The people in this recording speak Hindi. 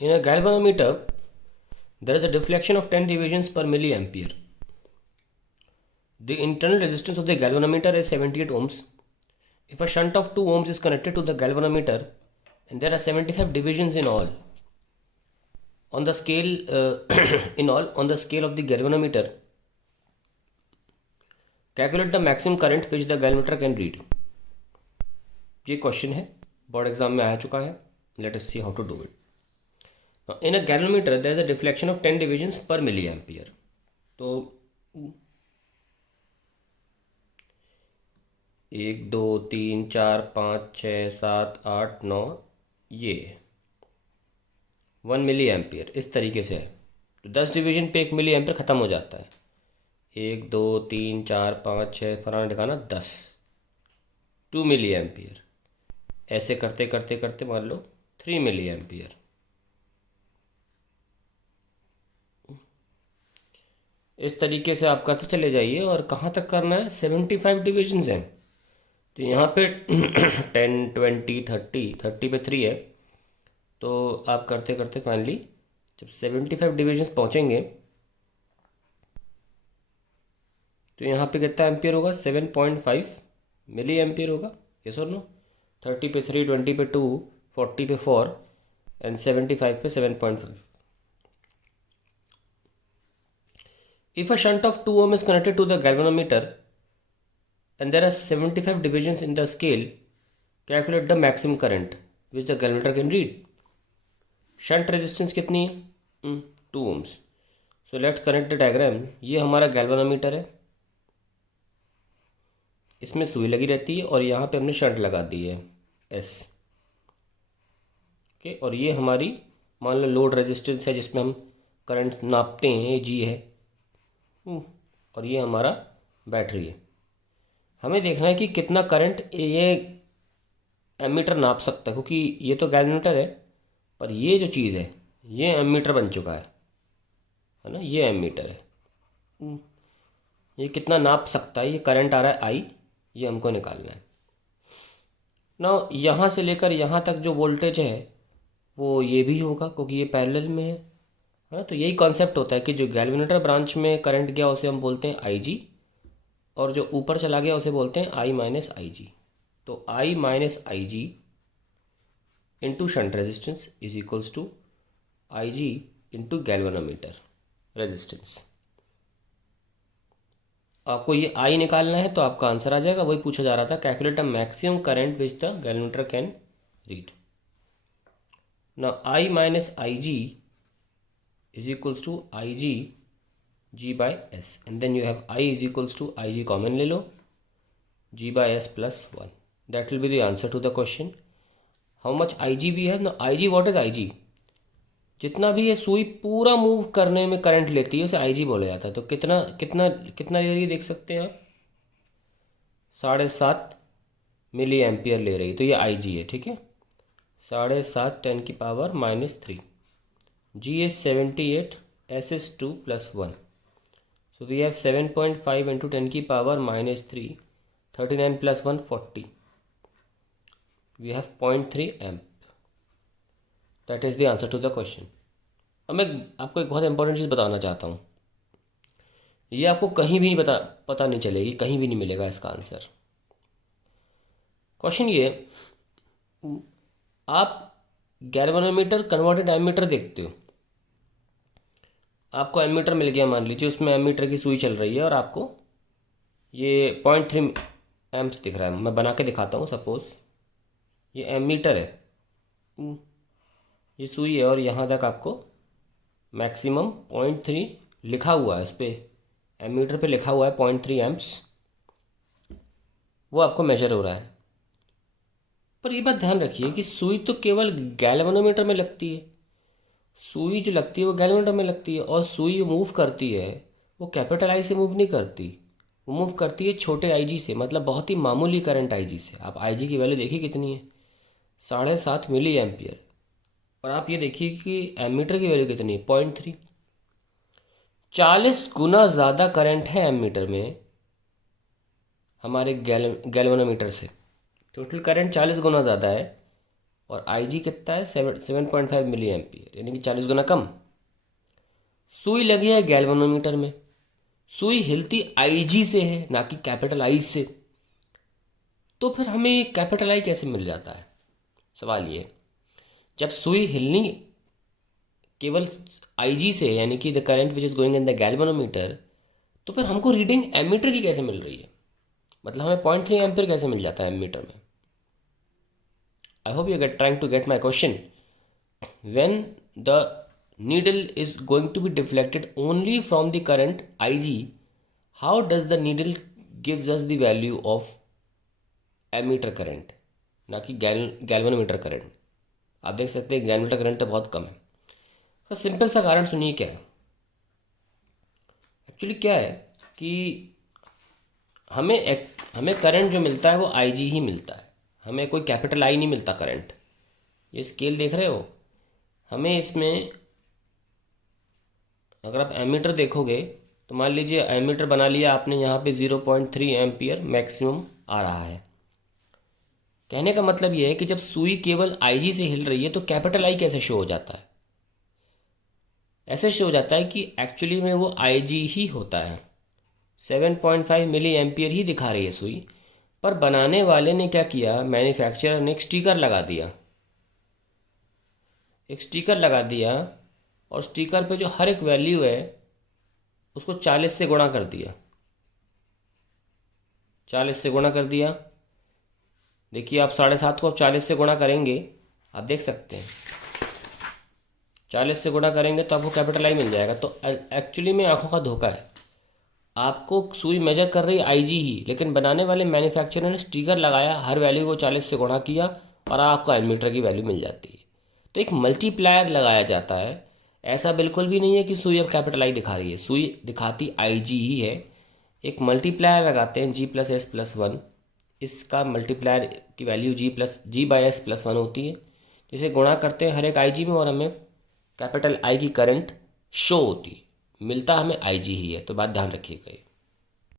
In a galvanometer, there is a deflection of 10 divisions per milliampere. The internal resistance of the galvanometer is 78 ohms. If a shunt of 2 ohms is connected to the galvanometer and there are 75 divisions in all, on the scale on the scale of the galvanometer, calculate the maximum current which the galvanometer can read. ये क्वेश्चन है, बोर्ड एग्जाम में आ चुका है. Let us see how to do it. In a galvanometer there is a deflection of 10 divisions per milliampere. तो 1 2 3 4 5 6 7 8 9 ये 1 मिली एम्पियर इस तरीके से है. तो 10 डिवीजन पे 1 मिली एम्पियर ख़त्म हो जाता है. 1 2 3 4 5 6 फलाना ठिकाना 10 2 मिली एम्पियर. ऐसे करते करते करते मान लो 3 मिली एम्पियर. इस तरीके से आप करते चले जाइए. और कहाँ तक करना है? 75 डिविजन्स हैं. तो यहाँ पे 10 20 30 पे 3 है. तो आप करते करते फाइनली जब 75 डिविजन्स पहुँचेंगे तो यहाँ पे कितना एम्पियर होगा? 7.5 मिली एम्पियर होगा. यस और नो? 30 पे 3, 20 पे 2, 40 पे 4 एंड 75 पे 7.5. If a shunt of 2 ohm is connected to the galvanometer and there are 75 divisions in the scale, calculate the maximum current which the galvanometer can read. Shunt resistance कितनी है? 2 ohms. So let's connect the diagram. ये हमारा galvanometer है, इसमें सुई लगी रहती है और यहाँ पे हमने शंट लगा दी है S. ओके. और ये हमारी मान लो लोड रेजिस्टेंस है जिसमें हम करंट नापते हैं, ये G है. और ये हमारा बैटरी है. हमें देखना है कि कितना करंट ये एमीटर नाप सकता है, क्योंकि ये तो गैल्वेनोमीटर है पर ये जो चीज़ है ये एमीटर बन चुका है ना. ये एमीटर है. ये कितना नाप सकता है? ये करंट आ रहा है I, ये हमको निकालना है ना. यहाँ से लेकर यहाँ तक जो वोल्टेज है वो ये भी होगा क्योंकि ये पैरेलल में है ना. तो यही कॉन्सेप्ट होता है कि जो गैल्वेनोमीटर ब्रांच में करंट गया उसे हम बोलते हैं IG, और जो ऊपर चला गया उसे बोलते हैं I माइनस IG. तो I minus IG into shunt resistance is equals to IG into galvanometer resistance. आपको ये I निकालना है तो आपका आंसर आ जाएगा. वही पूछा जा रहा था, calculate the maximum current which the galvanometer can read. Now I minus IG is equals to IG G by S, and then you have I is equals to IG common ले लो, G by S plus 1. That will be the answer to the question. How much IG we have? Now IG, what is IG? जितना भी ये सुई पूरा मूव करने में करंट लेती है उसे IG बोला जाता है. तो कितना कितना कितना ले रही है देख सकते हैं आप. 7.5 मिली एम्पियर ले रही है. तो ये IG है. ठीक है. 7.5 10 की power -3. G is 78, S is 2 plus 1. So we have 7.5 into 10 की power -3, 39 plus 1 40. We have 0.3 amp. That is the answer to the question. अब मैं आपको एक बहुत इंपॉर्टेंट चीज़ बताना चाहता हूँ. ये आपको कहीं भी नहीं पता नहीं चलेगी, कहीं भी नहीं मिलेगा इसका आंसर. क्वेश्चन ये, आप गैल्वेनोमीटर कन्वर्टेड एमीटर देखते हो. आपको एमीटर मिल गया, मान लीजिए उसमें एमीटर की सुई चल रही है और आपको ये 0.3 एम्प्स दिख रहा है. मैं बना के दिखाता हूँ. सपोज ये एमीटर है, ये सुई है और यहाँ तक आपको मैक्सिमम 0.3 लिखा हुआ है. इस पर एमीटर पे लिखा हुआ है 0.3 एम्प्स, वो आपको मेजर हो रहा है. पर ये बात ध्यान रखिए कि सुई तो केवल गैल्वेनोमीटर में लगती है. सुई जो लगती है वो गैल्वेनोमीटर में लगती है, और सुई मूव करती है वो कैपिटल आई से मूव नहीं करती, वो मूव करती है छोटे IG से, मतलब बहुत ही मामूली करंट IG से. आप IG की वैल्यू देखिए कितनी है, 7.5 मिली एम्पियर. और आप ये देखिए कि एमीटर की वैल्यू कितनी है, 0.3. 40 गुना ज़्यादा करंट है एमीटर में हमारे गैल्वेनोमीटर से. टोटल करंट 40 गुना ज़्यादा है और आई जी कितना है 7.5 मिली एम्पियर, यानी कि 40 गुना कम। सुई लगी है गैल्वेनोमीटर में, सुई हिलती आई जी से है ना कि कैपिटल आई से, तो फिर हमें कैपिटल आई कैसे मिल जाता है? सवाल ये, जब सुई हिलनी केवल आई जी से यानी कि the current which is going in the galvanometer, तो फिर हमको रीडिंग एमीटर की कैसे मिल रही है? मतलब हमें 0.3 एम्पियर कैसे मिल जाता है एमीटर में? I hope you get trying to get my question. When the needle is going to be deflected only from the current Ig, how does the needle gives us the value of ammeter current ना कि गैल्वेनोमीटर करंट? आप देख सकते हैं गैल्वेनोमीटर करंट तो बहुत कम है। तो सिंपल सा कारण सुनिए क्या है। एक्चुअली क्या है कि हमें करंट जो मिलता है वो आई जी ही मिलता है, हमें कोई कैपिटल आई नहीं मिलता करंट। ये स्केल देख रहे हो, हमें इसमें अगर आप एमीटर देखोगे तो मान लीजिए एमीटर बना लिया आपने, यहाँ पे 0.3 एम्पियर मैक्सिमम आ रहा है। कहने का मतलब ये है कि जब सुई केवल आईजी से हिल रही है तो कैपिटल आई कैसे शो हो जाता है? ऐसे शो हो जाता है कि एक्चुअली में वो आईजी ही होता है, 7.5 मिली एम्पियर ही दिखा रही है सुई, पर बनाने वाले ने क्या किया, मैन्युफैक्चरर ने एक स्टिकर लगा दिया, एक स्टिकर लगा दिया और स्टिकर पे जो हर एक वैल्यू है उसको 40 से गुणा कर दिया, 40 से गुणा कर दिया। देखिए आप 7.5 को आप 40 से गुणा करेंगे, आप देख सकते हैं 40 से गुणा करेंगे तो आपको कैपिटल आई मिल जाएगा। तो एक्चुअली में आंखों का धोखा है, आपको सुई मेजर कर रही आईजी ही, लेकिन बनाने वाले मैन्युफैक्चरर ने स्टिकर लगाया, हर वैल्यू को 40 से गुणा किया और आपको एमीटर की वैल्यू मिल जाती है। तो एक मल्टीप्लायर लगाया जाता है। ऐसा बिल्कुल भी नहीं है कि सुई अब कैपिटल आई दिखा रही है, सुई दिखाती आई जी ही है। एक मल्टीप्लायर लगाते हैं G+S+1, इसका मल्टीप्लायर की वैल्यू G/S+1 होती है, जिसे गुणा करते हैं हर एक आई जी में और हमें कैपिटल आई की करंट शो होती है, मिलता हमें आई जी ही है। तो बात ध्यान रखिएगा।